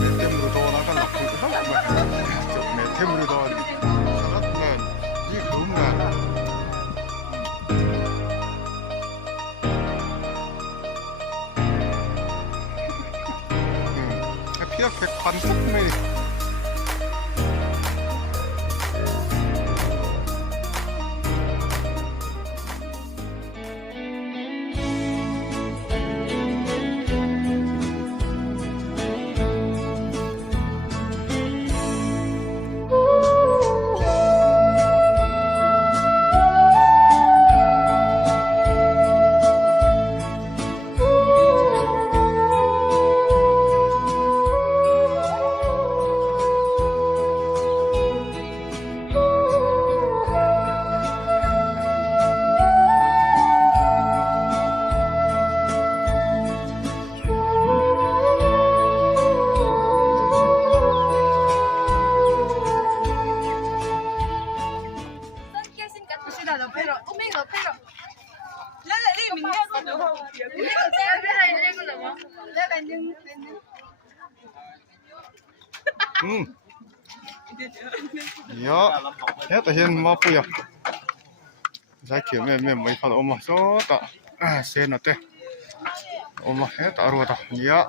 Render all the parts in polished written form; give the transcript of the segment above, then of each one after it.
메테무르도나 갈라프 저 메테무르도 살았네 이 그음나 피어 백반석메 야, 해다 현 마프야. 자키 매매 뭐 이거 엄마 쏘다. 세나테. 엄마 해다 알아다. 야.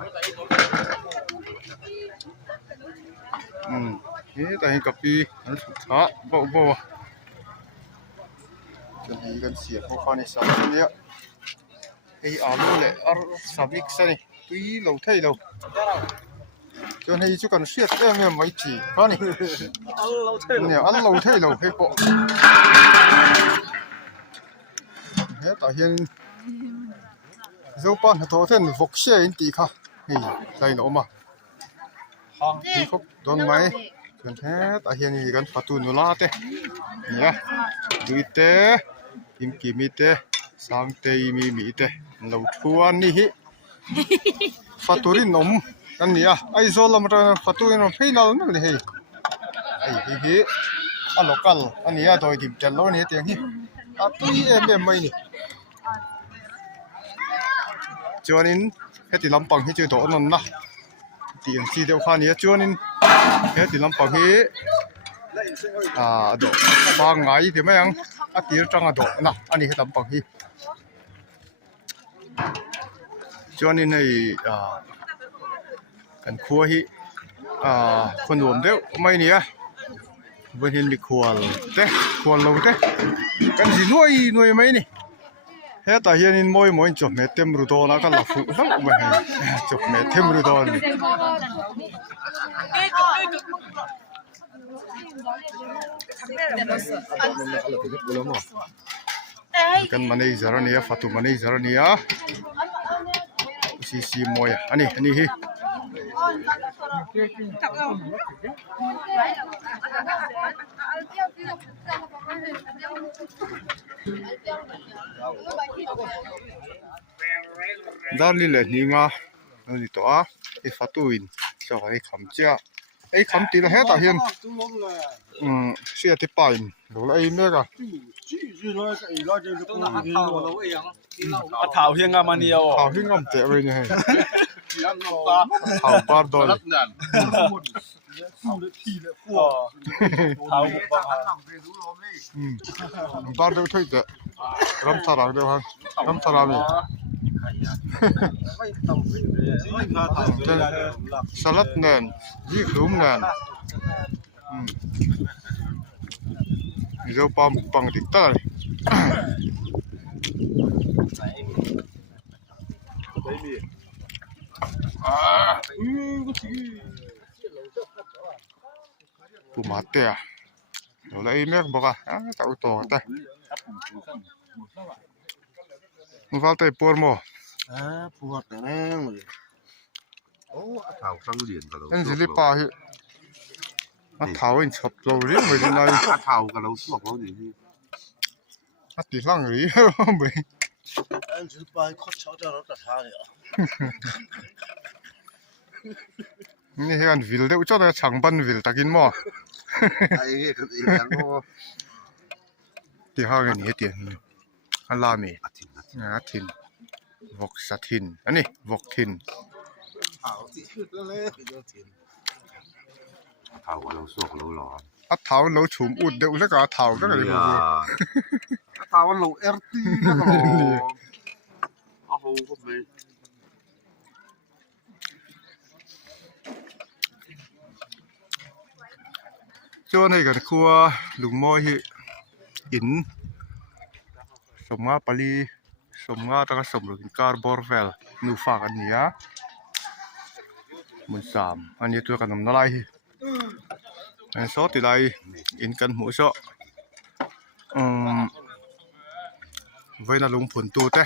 해다 현 커피. 아, 뭐. 저기 이건 씨, 호파니 사는데요. 이 알루레 사빅사니. 이 로테이로. cho nên chú cần siết em mấy chỉ có này ăn lâu thế lâu hết bộ hết tại hiện dấu ban thổ thân phục xe in tỷ kha đây nó mà thì khúc đón máy cho hết tại hiện gì gần phát tu nó la thế nhá duy thế im kỳ mi thế sang tây mi thế lâu thuan đi phát tu đi nômอันนี้ไอ้โซลมันประตูนี่เฟลนั่นเลยเฮ้ยอันโลกัลอันนี้โดยดิมเจลโลนี่เตียงนี่ตุ้ยไม่นี่จวนนี้เฮ็ดที่ลำปังที่เจอโดนนั่นนะเตียงสีเดียวกันนี่จวนนี้เฮ็ดที่ลำปังที่โดบางไงที่ไม่ยังตีจังโดนะอันนี้เฮ็ดลำปังที่จวนนี้ในกันครัวฮิคนรวมเด้อไม่เนี่ยเพิ่นเห็นมีครัวเด้ครัวเราเด้กันสิหน่วยไหมนี่เฮ็ดตาเฮียนินมอยจบเมเต็มรุโดนะกันละฟุซักบ่ให้จบเมเต็มรุโดนี่กันมาในจารณีฟาตุมาในจารณีซีมอยอันนี้ฮิดาลิเลนี่งานี่ตัวไอ้ฟาตูอินจะไอ้คำเจ้าไอ้คำตีละเฮ็ดตาเฮียนเสียที่ปานหรือไอ้เมกะถาวเฮียงงามาเนียวถาวเฮียงงามเตะไปนี่ให้ถาวปาร์ดอยถาวปาร์ดอยเตะรำทารักเดียวฮะรำทารามีสลัดแน่นยี่ขลุ่มแน่นเจ้าปลาหมึกปังติดตาเลยกูมาเตะเดี๋ยวไอ้แม่บอกตาอุตโตมึงฟังเตะปวดมั้งปวดแต่แรงเลยโอ้เท้าข้างเหรียญกับเราอันสิริปาฮิเท้าอินชอบเราเรียกไม่ได้เลยเท้ากับเราสวกเราดิตีหลังหรือไม่อันสิริปาโคตรชอบจะเราตัดท่าเลยนี่เห็นวิลเดี๋ยวจะได้ช่างบันวิลตะกินมั้งไอ้เงี้ยคืออย่างนั้นมั้งที่ห้างนี้เตียนอัลลามีอาทินวอกสัทินอันนี้วอกทิน頭跌咗咧，跌咗錢。頭我老縮老攞。啊頭老全อุดเดี๋ยวแล้วก็頭แล้วก็เลย 啊！頭我老 RD 啦咯。啊好個味。ช่วงนี้กันครัวลุงมอยอินสมงาปลีสมงาตะกสมรุนการบอร์เวลนูฝากอันนี้อ่ะมุนสามอันนี้ตัวกันน้ำนายอันซอสที่ไรอินกันหมูซอไว้น่าลุงผลตูเต้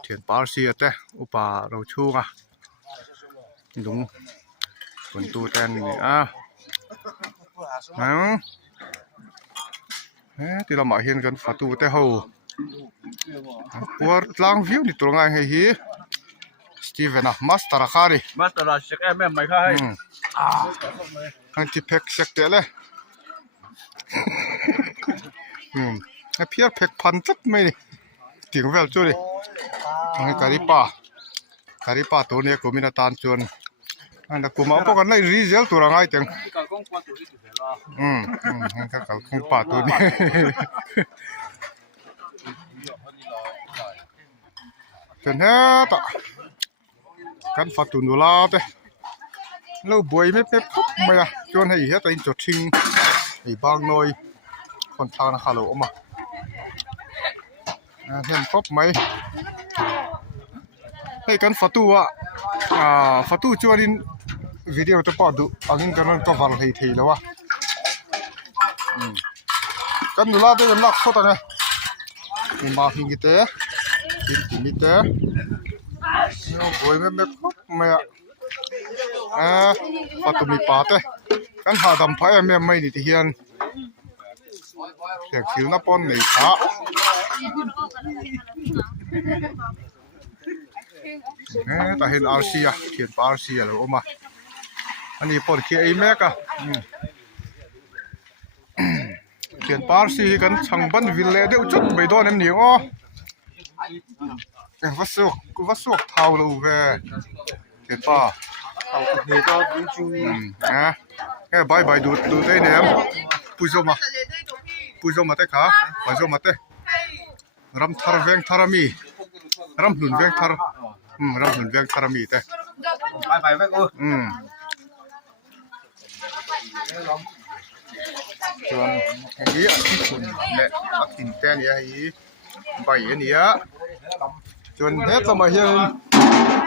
เทียนปาร์ซีเต้อุปาเราชูงอ่ะลุงผลตูเต้นี่อ่ะที่เรามาเห็นกันฝาตูเต้หูปวดล้างวิวนี่ตรงไหนให้ฮีสตีเวนอะมาสตาร์คารี มาตลาดเช็คแม่ไม่ค่อย อันที่เพ็กเช็คเตะเลยไอเพียร์เพ็กพันตัดไม่ถึงเวลจุดให้การิป้าตัวนี้กูมีนาตานจวนอันนั้นกูมาพวกกันไล่รีเซลตัวละไงจังให้กับคงป้าตัวนี้จนเฮ้ตะกันฟัดตุนดูลาเต้แล้วบวยไม่ปุ๊บไม่อะจนให้เฮ็ดไอ้จดทิ้งไอ้บางหน่อยคนทางนะฮัลโหลมาเห็นปุ๊บไหมให้กันฟัดตัวฟัดตัวจวนวิดีโอตัวปอดูอันนี้กันนั่นก็ฟังให้ทีแล้ววะกันดูลาเต้กันลักโคตรไงมีมาพิงกิเต้กินมิเต้แล้วบวยไม่ปุ๊บไม่อะฟัดตัวมีปาเต้กันหาดำไพ่แม่ไม่ดีที่เฮียนเสียงสิวนับปอนในขาแต่เห็นอาร์ซีอ่ะเขียนปาอาร์ซีอะไรออกมาอันนี้ปอนเขียนไอ้แม่กะเขียนปาอาร์ซีกันช่างบันวิลเล่เดี๋ยวจุดไม่โดนเหนียววัดสุกเท่าเลยเว้ยเขียนปาบายบายดูได้เนี่ยปุยโซมาเตะขาปุยโซมาเตะรำทาร์เวงทารามีรำหนุนเวงทาร์รำหนุนเวงทารามีเตะไปไปกูส่วนอันนี้อันที่คุณเนี่ยอันที่เต้นเนี่ยใบอันนี้ส่วนเฮ็ดสมัยเฮียน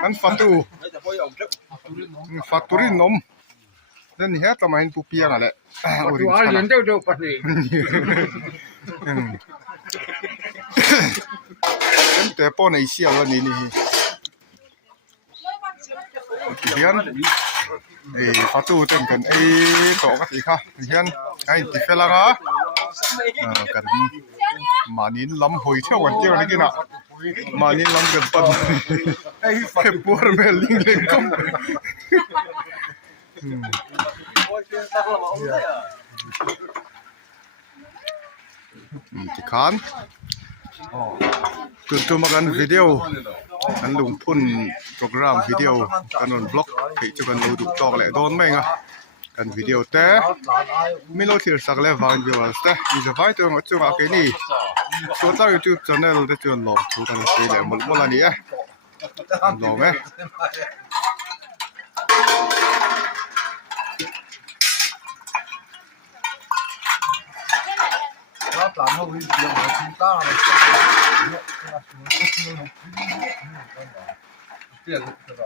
อันฟัตตูรินนมนั่นเฮ็ดสมัยเห็นปูเปียงอะไรโอ้ยเห็นเจ้าปัดนี่เป็นแต่ป้อนไอเสียวนี่เฮียนไอ้ฟัตตูเต้นกันไอ้ต่อกันอีกค่ะเฮียนไอ้ติเฟล่ะค่ะกันมานินล้ำหอยเที่ยวกันเที่ยวนี่กินอ่ะมานินล้ำกันปันไอ้ปัวร์เมลิงเล็กก็ที่ขานตุนมากันวิดีโออันลุงพุ่นโปรแกรมวิดีโอกันนนบล็อกที่จะกันดูต่อเลยโดนไหมงะกันวิดีโอแต่ไม่รู้ที่สักแล้ววางวิวแต่มีจะไปตัวจุกอะไรนี่ส่วนจาก YouTube channel ได้จนลองทุกคนสิเลยหมดแล้วนี่ลองไหม咱们微信我挺大的，这个知道。